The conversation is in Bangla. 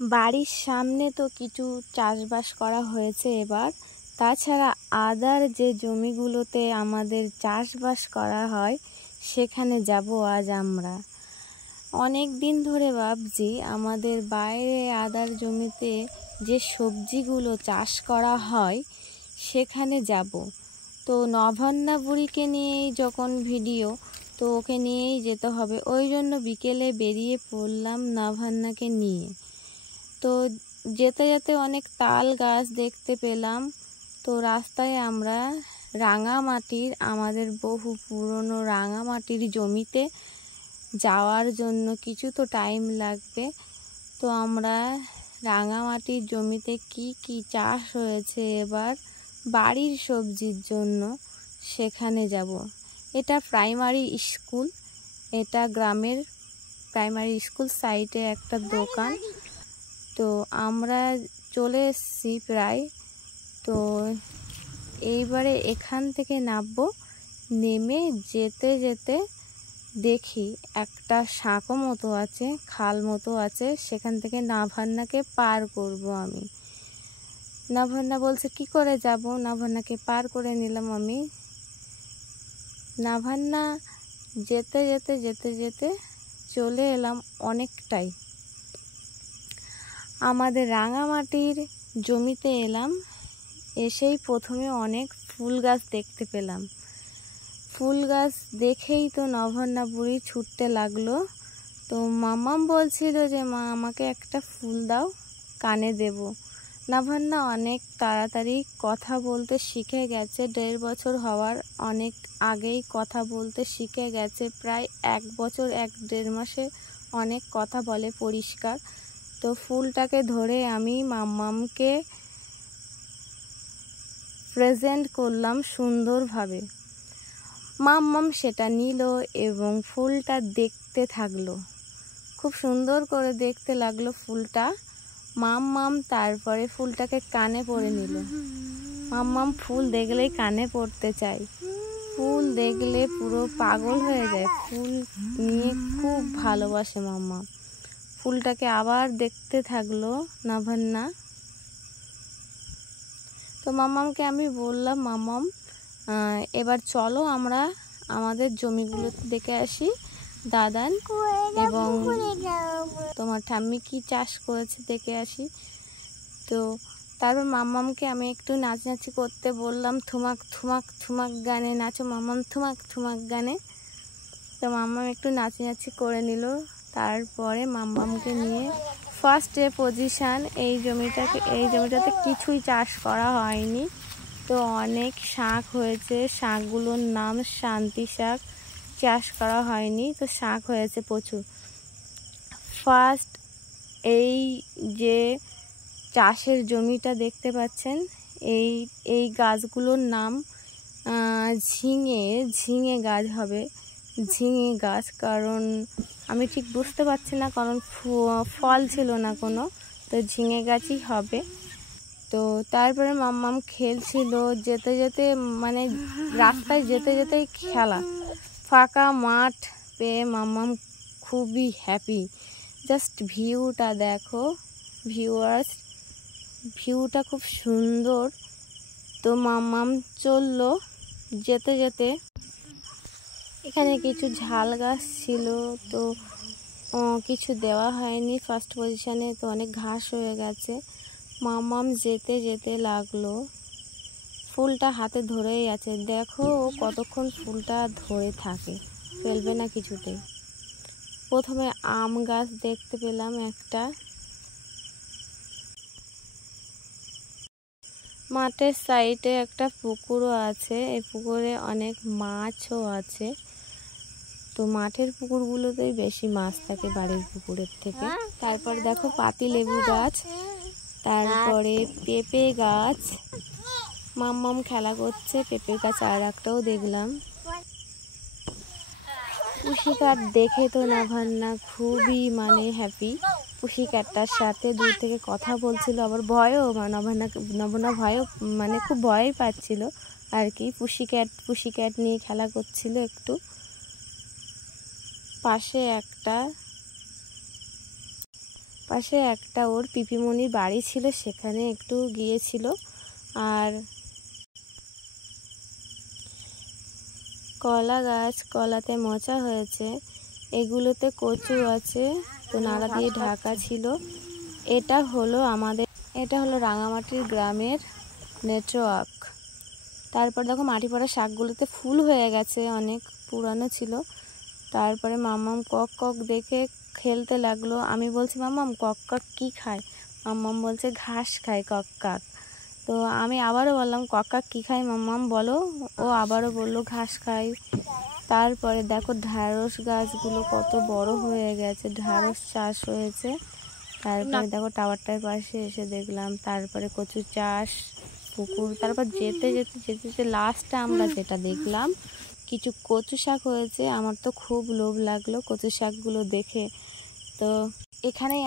বাড়ির সামনে তো কিছু চাষবাস করা হয়েছে এবার, তাছাড়া আদার যে জমিগুলোতে আমাদের চাষবাস করা হয় সেখানে যাব আজ আমরা। অনেক দিন ধরে ভাবছি আমাদের বাইরে আদার জমিতে যে সবজিগুলো চাষ করা হয় সেখানে যাব। তো নভান্না বুড়িকে নিয়েই যখন ভিডিও, তো ওকে নিয়েই যেতে হবে, ওই জন্য বিকেলে বেরিয়ে পড়লাম নভান্নাকে নিয়ে। তো যেতে যেতে অনেক তাল গাছ দেখতে পেলাম। তো রাস্তায় আমরা রাঙামাটির, আমাদের বহু পুরনো রাঙামাটির জমিতে যাওয়ার জন্য কিছু তো টাইম লাগবে। তো আমরা রাঙামাটির জমিতে কি কি চাষ হয়েছে এবার বাড়ির সবজির জন্য সেখানে যাব। এটা প্রাইমারি স্কুল, এটা গ্রামের প্রাইমারি স্কুল, সাইডে একটা দোকান। তো আমরা চলে এসেছি প্রায়। তো এইবারে এখান থেকে নামবো, নেমে যেতে যেতে দেখি একটা সাঁকো মতো আছে, খাল মতো আছে, সেখান থেকে নভান্নাকে পার করব আমি। নভান্না বলছে কি করে যাব, নভান্নাকে পার করে নিলাম আমি। নভান্না যেতে যেতে যেতে যেতে চলে এলাম অনেকটাই, আমাদের রাঙামাটির জমিতে এলাম। এসেই প্রথমে অনেক ফুল গাছ দেখতে পেলাম। ফুল গাছ দেখেই তো নভান্না বুড়ি ছুটতে লাগলো। তো মামাম বলছিল যে মা আমাকে একটা ফুল দাও, কানে দেব। নভান্না অনেক তাড়াতাড়ি কথা বলতে শিখে গেছে, 1.5 বছর হওয়ার অনেক আগেই কথা বলতে শিখে গেছে, প্রায় 1 বছর 1-1.5 মাসে অনেক কথা বলে পরিষ্কার। তো ফুলটাকে ধরে আমি মাম্মামকে প্রেজেন্ট করলাম সুন্দরভাবে। মাম্মাম সেটা নিল এবং ফুলটা দেখতে থাকলো, খুব সুন্দর করে দেখতে লাগলো ফুলটা। মাম্মাম তারপরে ফুলটাকে কানে পরে নিল। মাম্মাম ফুল দেখলেই কানে পড়তে চায়, ফুল দেখলে পুরো পাগল হয়ে যায়, ফুল নিয়ে খুব ভালোবাসে মাম্মাম। ফুলটাকে আবার দেখতে থাকলো নভান্না। তো মাম্মামকে আমি বললাম, মাম্মাম এবার চলো আমরা আমাদের জমিগুলোতে দেখে আসি, দাদান এবং তোমার ঠাম্মি কি চাষ করেছে দেখে আসি। তো তারপর মাম্মামকে আমি একটু নাচানাচি করতে বললাম, থুমাক থুমাক থুমাক গানে নাচো মাম্মাম, থুমাক থুমাক গানে। তো মাম্মাম একটু নাচানাচি করে নিল। তারপরে মাম্মামকে নিয়ে ফার্স্টে পজিশান, এই জমিটাতে কিছুই চাষ করা হয়নি। তো অনেক শাক হয়েছে, শাকগুলোর নাম শান্তি শাক, চাষ করা হয়নি, তো শাক হয়েছে প্রচুর। ফার্স্ট এই যে চাষের জমিটা দেখতে পাচ্ছেন, এই গাছগুলোর নাম ঝিঙে গাছ হবে, ঝিঙে গাছ। কারণ আমি ঠিক বুঝতে পারছি না, কারণ ফল ছিল না কোনো, তো ঝিঙে গাছই হবে। তো তারপরে মাম্মাম খেলছিল, যেতে যেতে মানে রাস্তায় যেতে যেতেই খেলা, ফাঁকা মাঠ পেয়ে মাম্মাম খুবই হ্যাপি। জাস্ট ভিউটা দেখো ভিউয়ার্স, ভিউটা খুব সুন্দর। তো মাম্মাম চললো যেতে যেতে, এখানে কিছু ঝাল গাছ ছিল, তো কিছু দেওয়া হয়নি ফার্স্ট পজিশনে, তো অনেক ঘাস হয়ে গেছে। মাম্মাম যেতে যেতে লাগলো, ফুলটা হাতে ধরেই আছে, দেখো ও কতক্ষণ ফুলটা ধরে থাকে, ফেলবে না কিছুতেই। প্রথমে আম গাছ দেখতে পেলাম একটা, মাঠের সাইডে একটা পুকুরও আছে, এই পুকুরে অনেক মাছও আছে। তো মাঠের পুকুরগুলোতেই বেশি মাছ থাকে বাড়ির পুকুরের থেকে। তারপর দেখো পাতি লেবু গাছ, তারপরে পেঁপে গাছ, মাম্মাম খেলা করছে পেঁপে গাছ, আর একটাও দেখলাম। পুষিকাট দেখে তো নভান্না খুবই মানে হ্যাপি, পুষিকাটটার সাথে দূর থেকে কথা বলছিল, আবার ভয়ও, নভান্না ভয়ও মানে খুব ভয়ই পাচ্ছিল আর কি। পুষিক্যাট নিয়ে খেলা করছিল একটু। পাশে একটা পাশে একটা ওর পিপিমণির বাড়ি ছিল, সেখানে একটু গিয়েছিল। আর কলা গাছ, কলাতে মোচা হয়েছে, এগুলোতে কচু আছে, তো নাড়া দিয়ে ঢাকা ছিল। এটা হলো রাঙামাটির গ্রামের নেটওয়ার্ক। তারপর দেখো মাটি পড়া শাকগুলোতে ফুল হয়ে গেছে, অনেক পুরানো ছিল। তারপরে মাম্মাম কক কক দেখে খেলতে লাগলো। আমি বলছি মাম্মাম কক কাক কী খায়? মাম্মাম বলছে ঘাস খায় কক কাক। তো আমি আবারও বললাম কক কাক কী খায় মাম্মাম বলো? ও আবারও বললো ঘাস খায়। তারপরে দেখো ঢ্যাঁড়স গাছগুলো কত বড় হয়ে গেছে, ঢ্যাঁড়স চাষ হয়েছে। তারপরে দেখো টাওয়ারটার পাশে এসে দেখলাম, তারপরে কচু চাষ, পুকুর। তারপর যেতে যেতে যেতে যেতে লাস্টে আমরা যেটা দেখলাম, কিছু কচু শাক হয়েছে। আমার তো খুব লোভ লাগলো কচু শাকগুলো দেখে। তো এখানেই